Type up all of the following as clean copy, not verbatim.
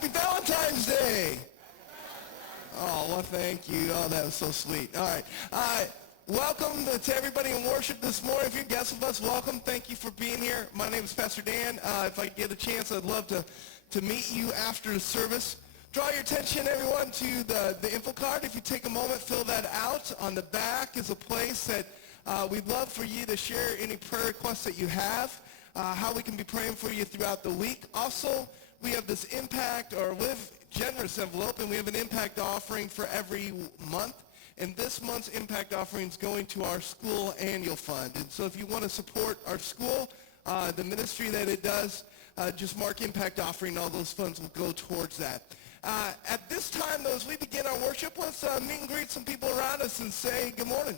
Happy Valentine's Day. Oh, well, thank you. Oh, that was so sweet. All right. Welcome to everybody in worship this morning. If you're guests with us, welcome. Thank you for being here. My name is Pastor Dan. If I get a chance, I'd love to meet you after the service. Draw your attention, everyone, to the info card. If you take a moment, fill that out. On the back is a place that we'd love for you to share any prayer requests that you have, how we can be praying for you throughout the week. Also, we have this impact or live generous envelope, and we have an impact offering for every month. And this month's impact offering is going to our school annual fund. And so if you want to support our school, the ministry that it does, just mark impact offering. All those funds will go towards that. At this time, though, as we begin our worship, let's meet and greet some people around us and say good morning.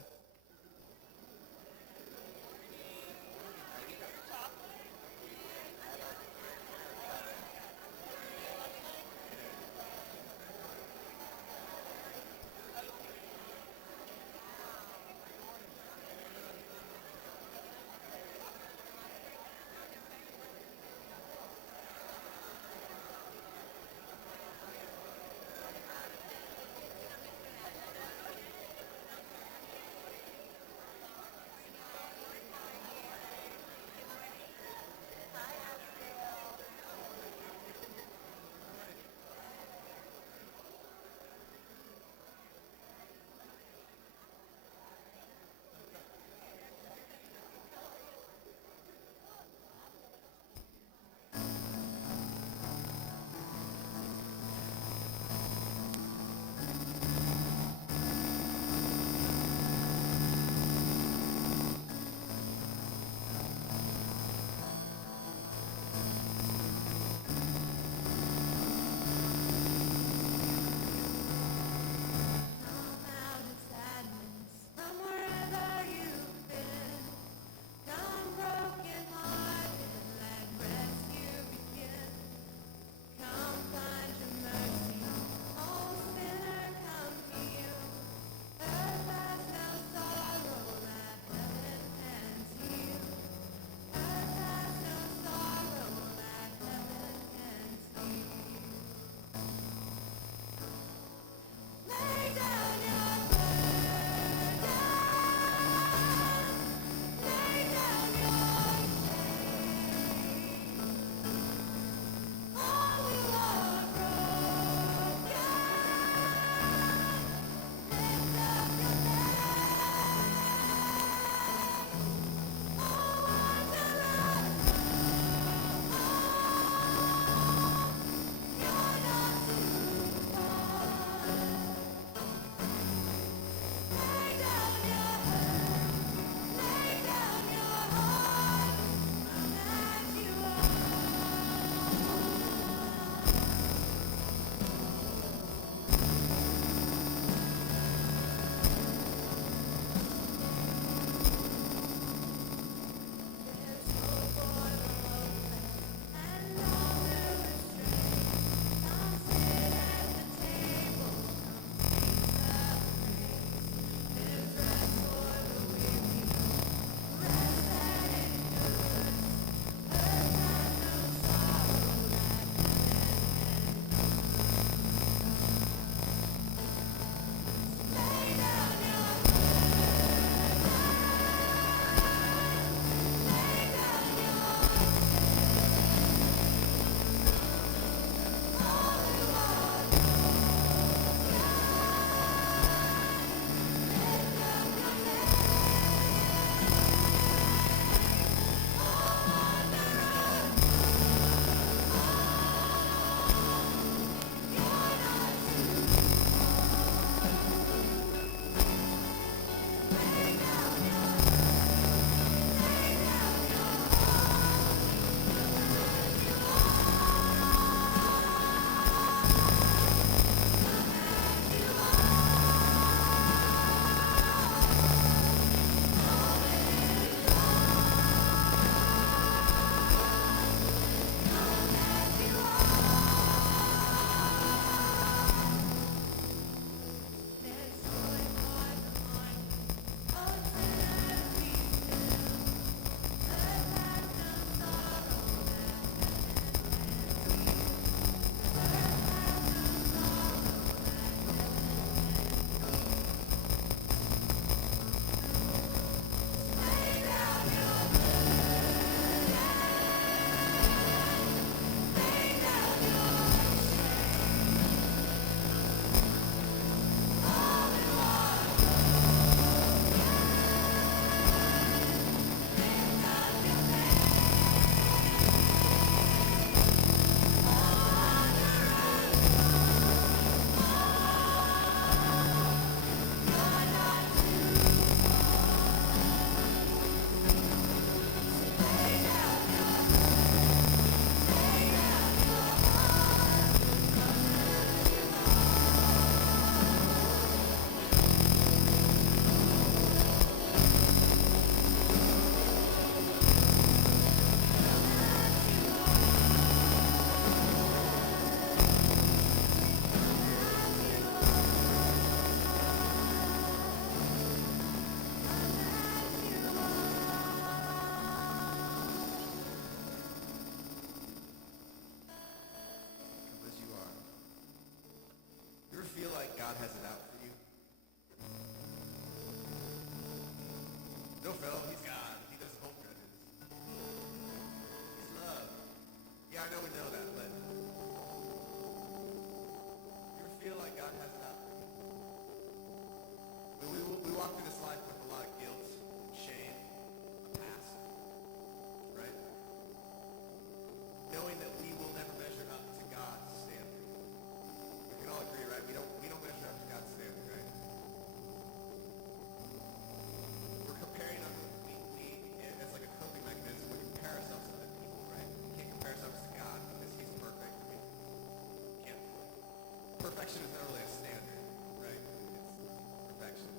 perfection is not really a standard, right? It's perfection.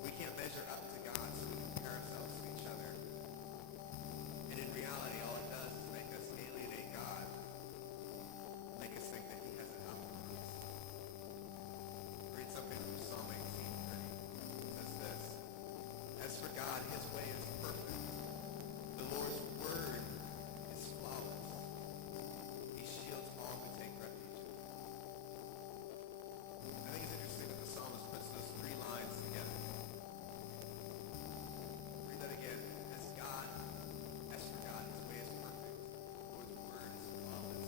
We can't measure up to God, so we compare ourselves to each other. And in reality, all it does is make us alienate God, make us think that he has it up on us. Read something from Psalm 18:30. It says this: As for God, his way is perfect. The Lord's word is flawless. He shields all who take refuge in him. I think it's interesting that the psalmist puts those three lines together. Read that again. As for God, his way is perfect. The Lord's word is flawless.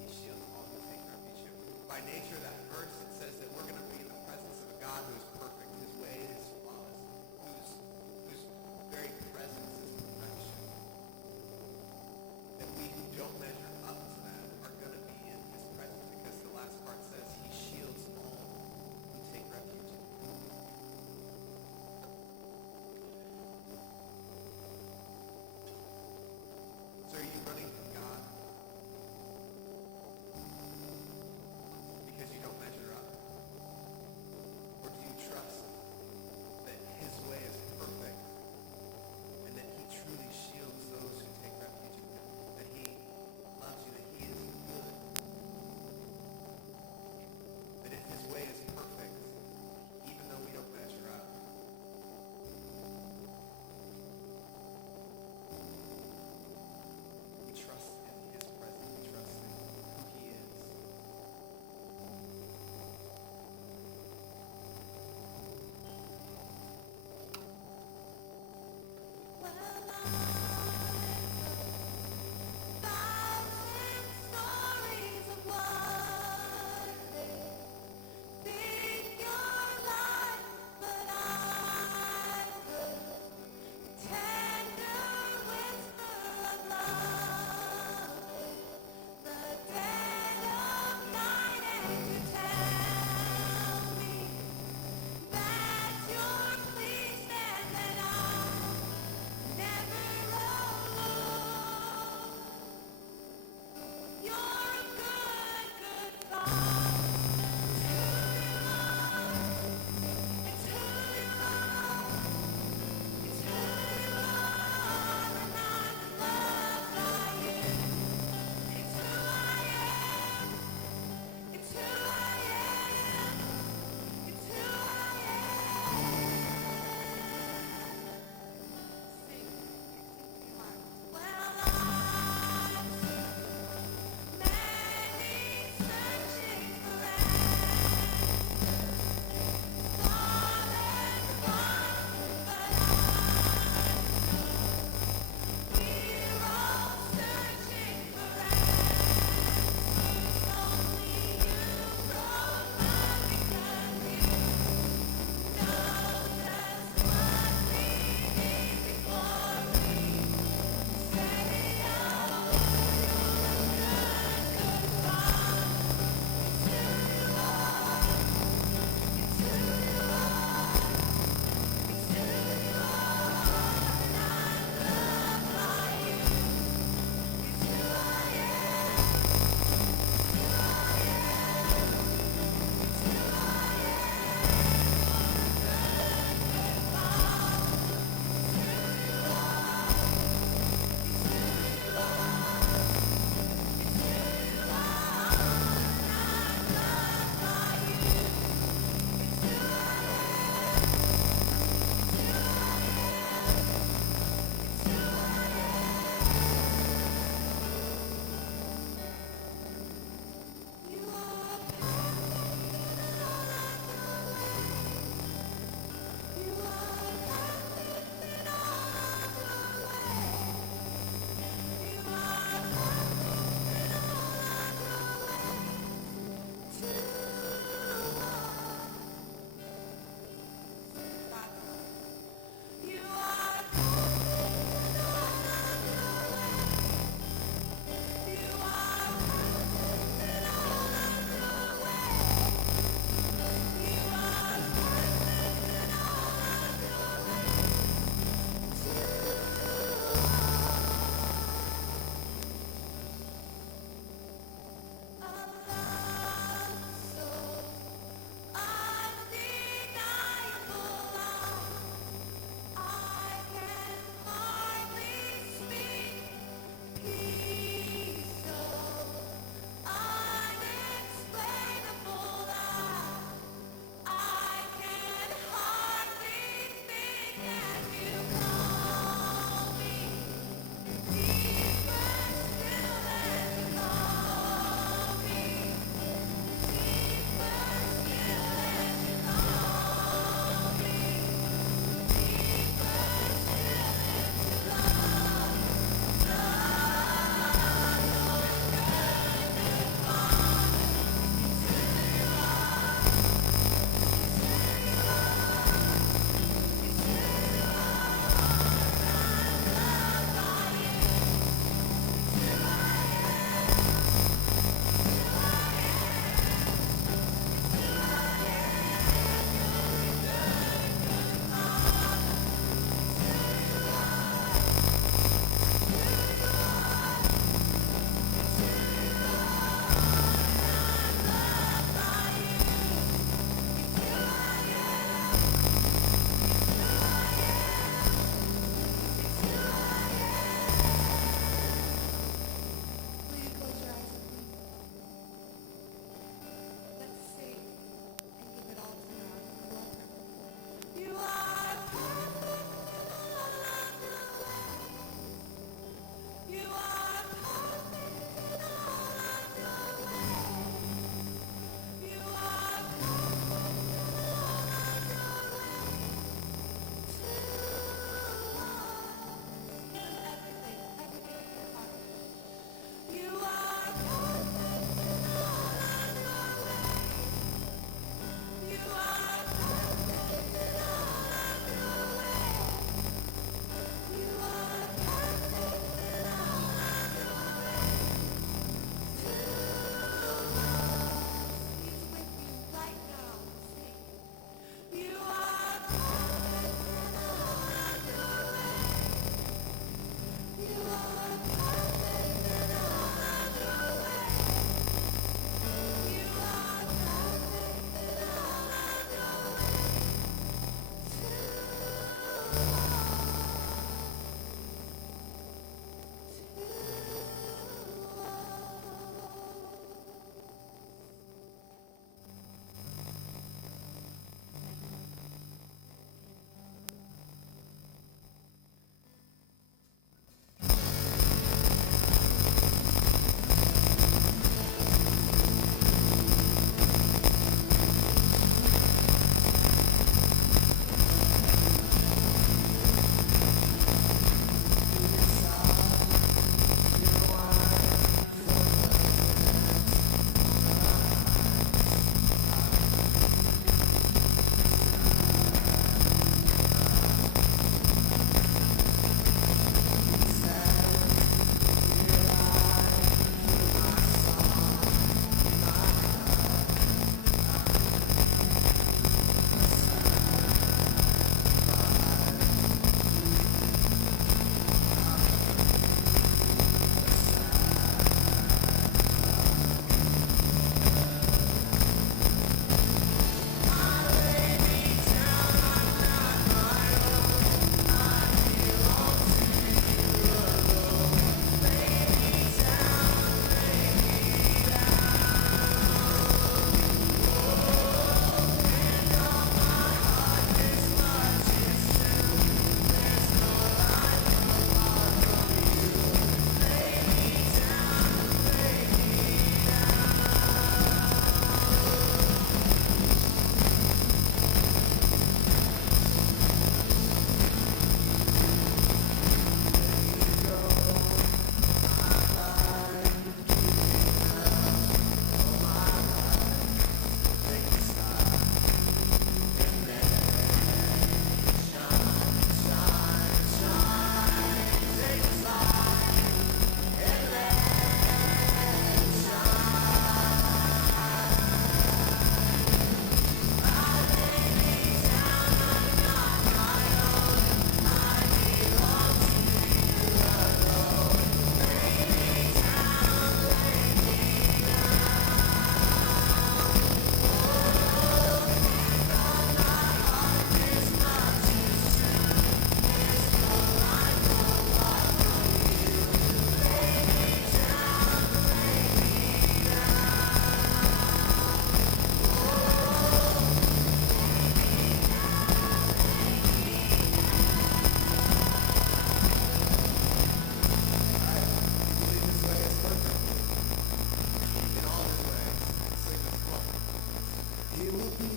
He shields all who take refuge in him. By nature, that verse, it says that we're going to be in the presence of a God who is perfect. His way is flawless. Whose very presence is perfection. And we who don't measure up to that are going to be in his presence, because the last part says he shields all who take refuge in him. So are you running from God because you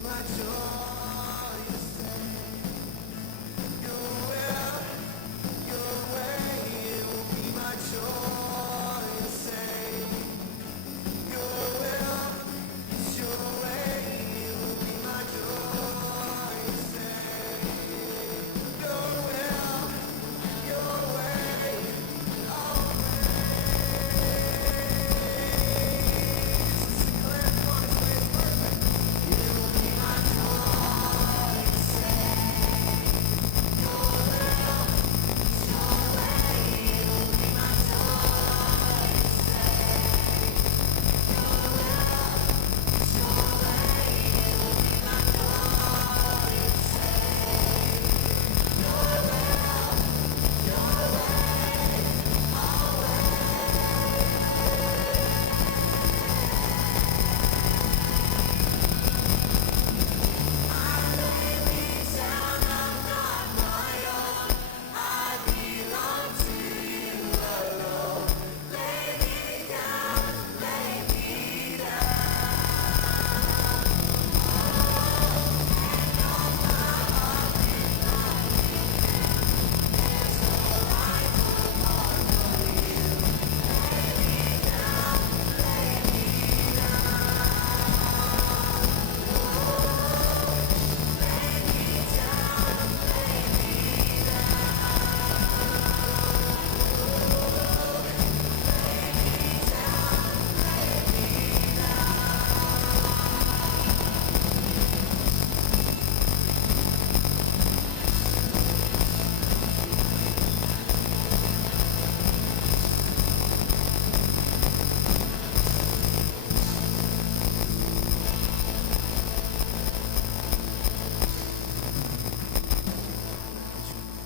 my joy. Your will, your way, it will be my joy. Say, your will, it's your way, it will be my joy. Say, your will, your way,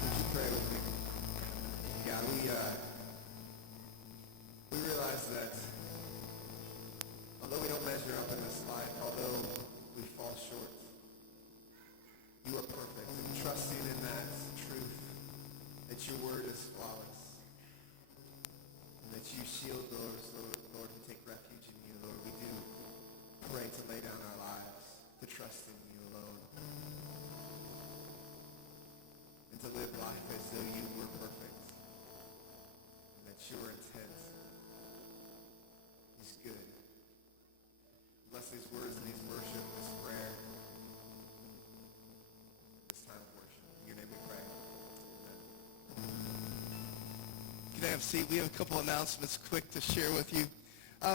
would you pray with me? God, we realize that although we don't measure up in this life, although we fall short, you are perfect. And trusting in that truth, that your word is flawless, and that you shield those, Lord, who take refuge in you, Lord, we do pray to lay down our lives, to trust in you alone, and to live life as though you were perfect, and that your intent is good. Bless these words and these worship, this prayer, this time of worship. In your name we pray. Amen. You can have a seat. We have a couple announcements quick to share with you.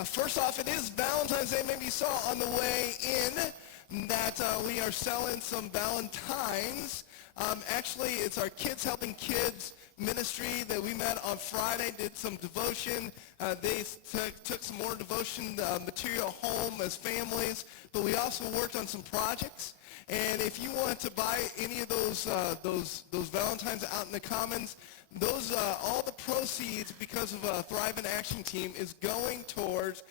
First off, it is Valentine's Day. Maybe you saw on the way in that we are selling some Valentines. Actually, it's our Kids Helping Kids ministry that we met on Friday, did some devotion. They took some more devotion material home as families, but we also worked on some projects. And if you want to buy any of those Valentines out in the Commons, those all the proceeds, because of Thrive in Action Team, is going towards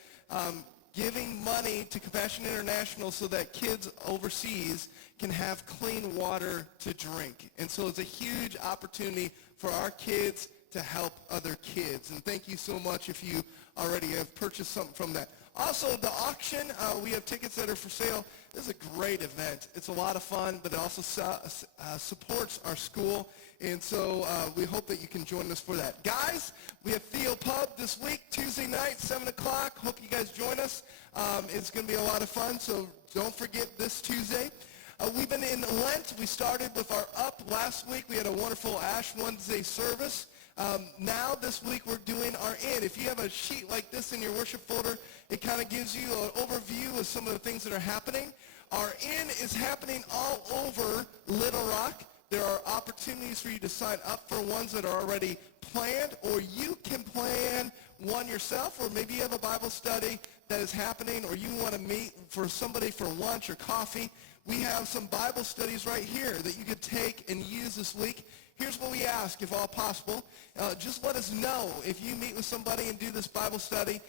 giving money to Compassion International so that kids overseas can have clean water to drink. And so it's a huge opportunity for our kids to help other kids. And thank you so much if you already have purchased something from that. Also, the auction, we have tickets that are for sale. This is a great event. It's a lot of fun, but it also supports our school. And so we hope that you can join us for that. Guys, we have Theo Pub this week, Tuesday night, 7 o'clock. Hope you guys join us. It's going to be a lot of fun, so don't forget this Tuesday. We've been in Lent. We started with our Up last week. We had a wonderful Ash Wednesday service. Now this week we're doing our In. If you have a sheet like this in your worship folder, it kind of gives you an overview of some of the things that are happening. Our In is happening all over Little Rock. There are opportunities for you to sign up for ones that are already planned, or you can plan one yourself, or maybe you have a Bible study that is happening, or you want to meet for somebody for lunch or coffee. We have some Bible studies right here that you could take and use this week. Here's what we ask, if all possible. Just let us know if you meet with somebody and do this Bible study.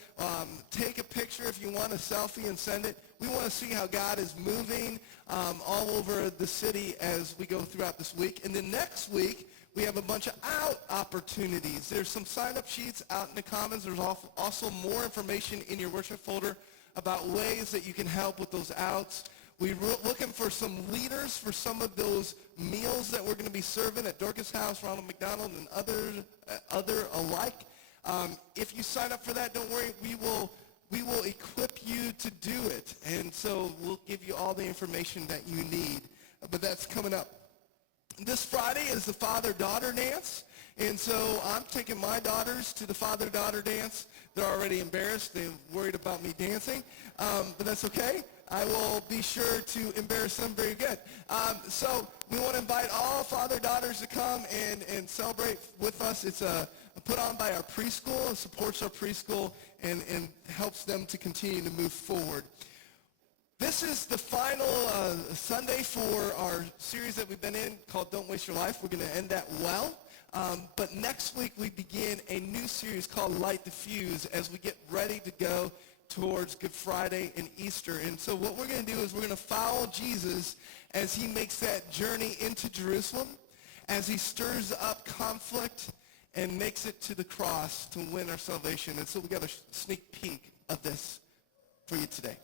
Take a picture if you want, a selfie, and send it. We want to see how God is moving all over the city as we go throughout this week. And then next week, we have a bunch of out opportunities. There's some sign-up sheets out in the Commons. There's also more information in your worship folder about ways that you can help with those outs. We're looking for some leaders for some of those meals that we're going to be serving at Dorcas House, Ronald McDonald, and other alike. If you sign up for that, don't worry. We will equip you to do it. And so we'll give you all the information that you need. But that's coming up. This Friday is the father-daughter dance. And so I'm taking my daughters to the father-daughter dance. They're already embarrassed. They're worried about me dancing. But that's okay. I will be sure to embarrass them very good. So we want to invite all father-daughters to come and celebrate with us. It's put on by our preschool. It supports our preschool and helps them to continue to move forward. This is the final Sunday for our series that we've been in called Don't Waste Your Life. We're going to end that well. But next week we begin a new series called Light the Fuse as we get ready to go towards Good Friday and Easter. And so what we're going to do is we're going to follow Jesus as he makes that journey into Jerusalem, as he stirs up conflict and makes it to the cross to win our salvation. And so we got a sneak peek of this for you today.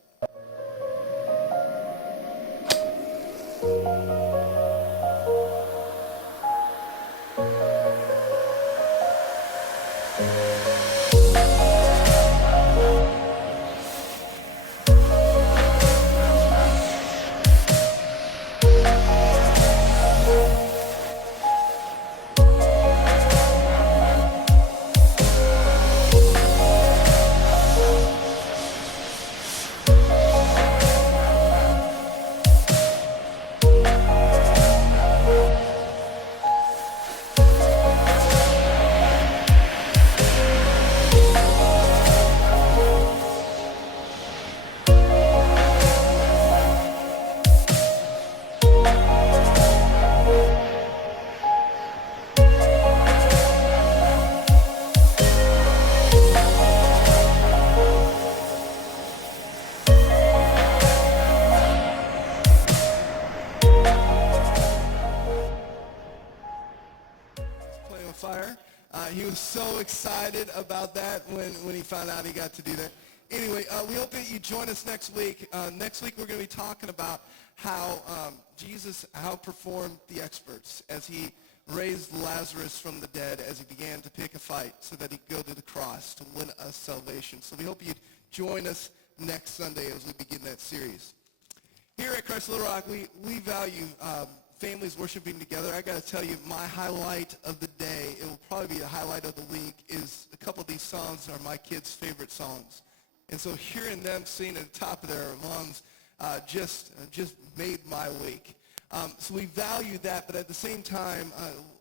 Fire. He was so excited about that when he found out he got to do that. Anyway, we hope that you join us next week. Next week we're going to be talking about how Jesus outperformed the experts as he raised Lazarus from the dead, as he began to pick a fight so that he could go to the cross to win us salvation. So we hope you'd join us next Sunday as we begin that series. Here at Christ Little Rock, we value families worshiping together. I got to tell you, my highlight of the day, it will probably be a highlight of the week, is a couple of these songs are my kids' favorite songs. And so hearing them sing at the top of their lungs just made my week. So we value that, but at the same time,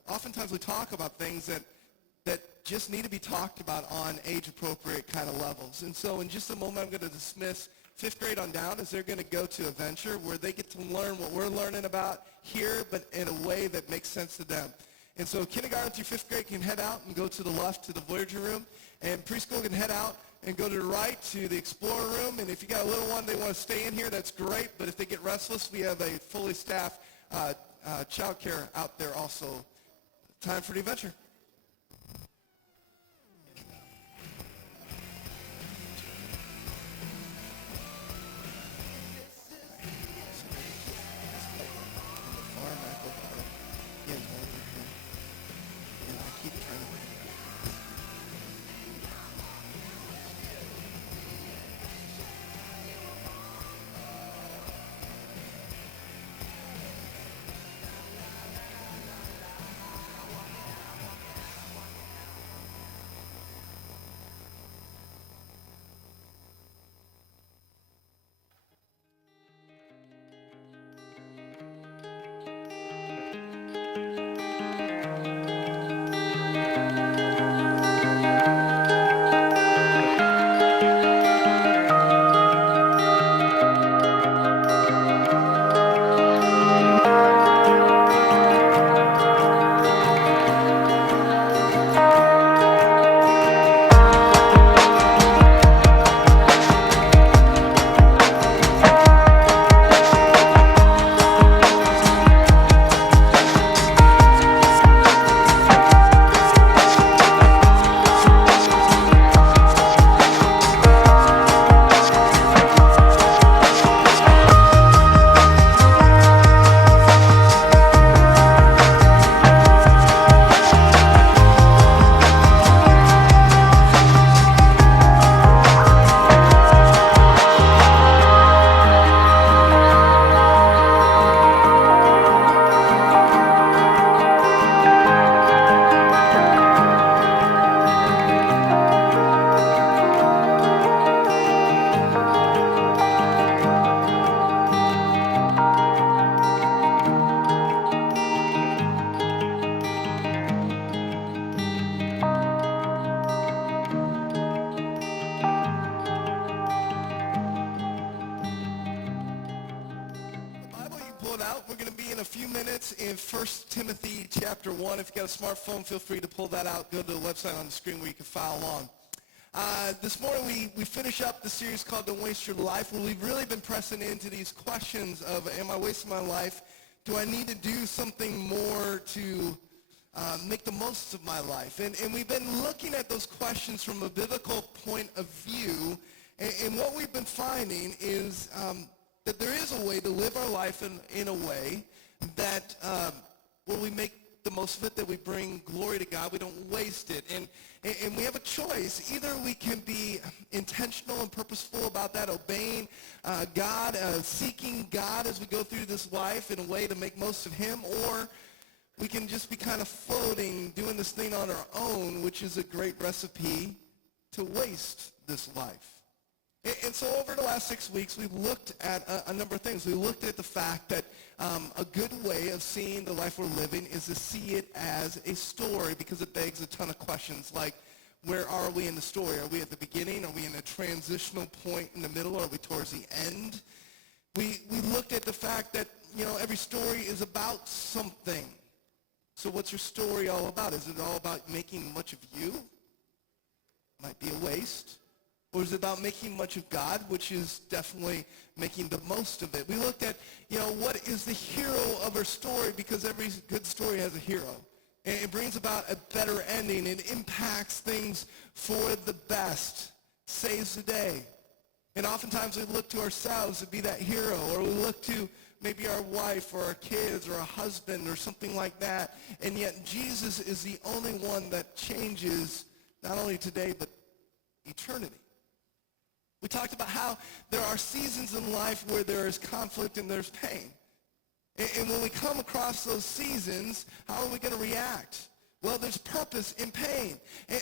oftentimes we talk about things that just need to be talked about on age-appropriate kind of levels. And so in just a moment, I'm going to dismiss 5th grade on down as they're going to go to a venture where they get to learn what we're learning about here, but in a way that makes sense to them. And so kindergarten through 5th grade can head out and go to the left to the Voyager room, and preschool can head out and go to the right to the Explorer room. And if you got a little one, they want to stay in here, that's great. But if they get restless, we have a fully staffed child care out there also. Time for the adventure. start out, we're going to be in a few minutes in 1 Timothy chapter 1. If you've got a smartphone, feel free to pull that out. Go to the website on the screen where you can follow along. This morning we finish up the series called Don't Waste Your Life, where we've really been pressing into these questions of, am I wasting my life? Do I need to do something more to make the most of my life? And we've been looking at those questions from a biblical point of view. And what we've been finding is that there is a way to live our life in a way that where we make the most of it, that we bring glory to God, we don't waste it. And we have a choice. Either we can be intentional and purposeful about that, obeying God, seeking God as we go through this life in a way to make most of him, or we can just be kind of floating, doing this thing on our own, which is a great recipe to waste this life. And so over the last 6 weeks, we've looked at a number of things. We looked at the fact that a good way of seeing the life we're living is to see it as a story, because it begs a ton of questions like, where are we in the story? Are we at the beginning? Are we in a transitional point in the middle? Are we towards the end? We looked at the fact that, every story is about something. So what's your story all about? Is it all about making much of you? Might be a waste. Or is it about making much of God, which is definitely making the most of it? We looked at, what is the hero of our story, because every good story has a hero. And it brings about a better ending. It impacts things for the best, saves the day. And oftentimes we look to ourselves to be that hero, or we look to maybe our wife or our kids or a husband or something like that. And yet Jesus is the only one that changes not only today, but eternity. We talked about how there are seasons in life where there is conflict and there's pain. And when we come across those seasons, how are we going to react? Well, there's purpose in pain.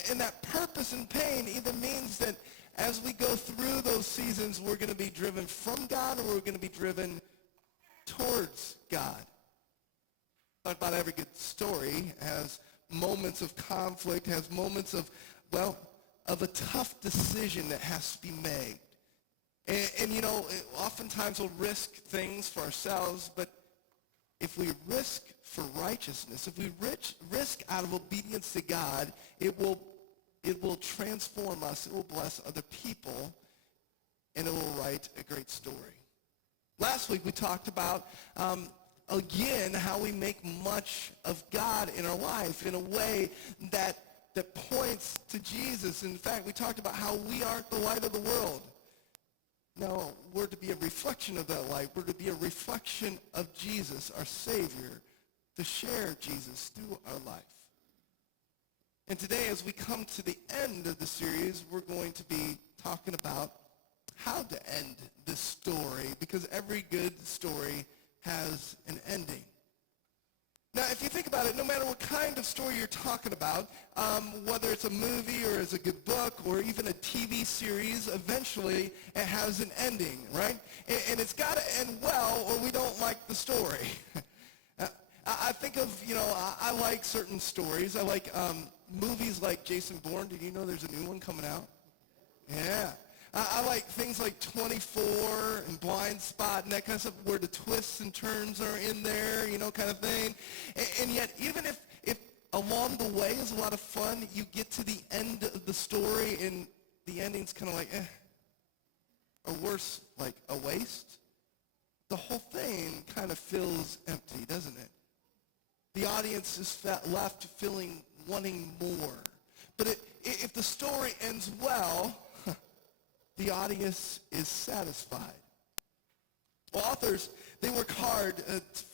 And that purpose in pain either means that as we go through those seasons, we're going to be driven from God, or we're going to be driven towards God. Talk about every good story has moments of conflict, has moments of a tough decision that has to be made. And oftentimes we'll risk things for ourselves, but if we risk for righteousness, if we risk out of obedience to God, it will transform us, it will bless other people, and it will write a great story. Last week we talked about, again, how we make much of God in our life in a way that points to Jesus. In fact, we talked about how we aren't the light of the world. No, we're to be a reflection of that light. We're to be a reflection of Jesus, our Savior, to share Jesus through our life. And today, as we come to the end of the series, we're going to be talking about how to end this story, because every good story has an ending. Now, if you think about it, no matter what kind of story you're talking about, whether it's a movie or it's a good book or even a TV series, eventually it has an ending, right? And it's got to end well, or we don't like the story. I think of, I like certain stories. I like movies like Jason Bourne. Did you know there's a new one coming out? Yeah. I like things like 24 and Blind Spot and that kind of stuff, where the twists and turns are in there, kind of thing. And yet, even if along the way is a lot of fun, you get to the end of the story and the ending's kind of like, or worse, like a waste, the whole thing kind of feels empty, doesn't it? The audience is left wanting more. But if the story ends well, the audience is satisfied. Well, authors, they work hard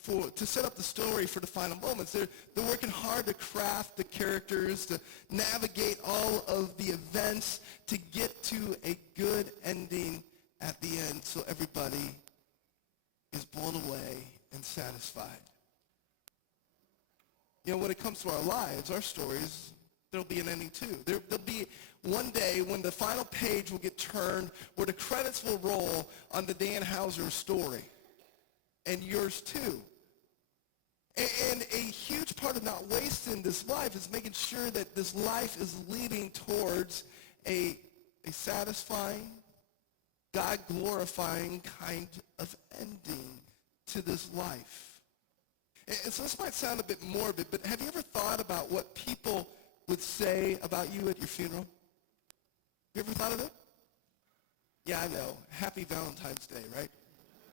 to set up the story for the final moments. They're working hard to craft the characters, to navigate all of the events, to get to a good ending at the end, so everybody is blown away and satisfied. When it comes to our lives, our stories, there'll be an ending too. There'll be one day when the final page will get turned, where the credits will roll on the Dan Hauser story, and yours too. And a huge part of not wasting this life is making sure that this life is leading towards a satisfying, God-glorifying kind of ending to this life. And so this might sound a bit morbid, but have you ever thought about what people would say about you at your funeral? You ever thought of it? Yeah, I know. Happy Valentine's Day, right?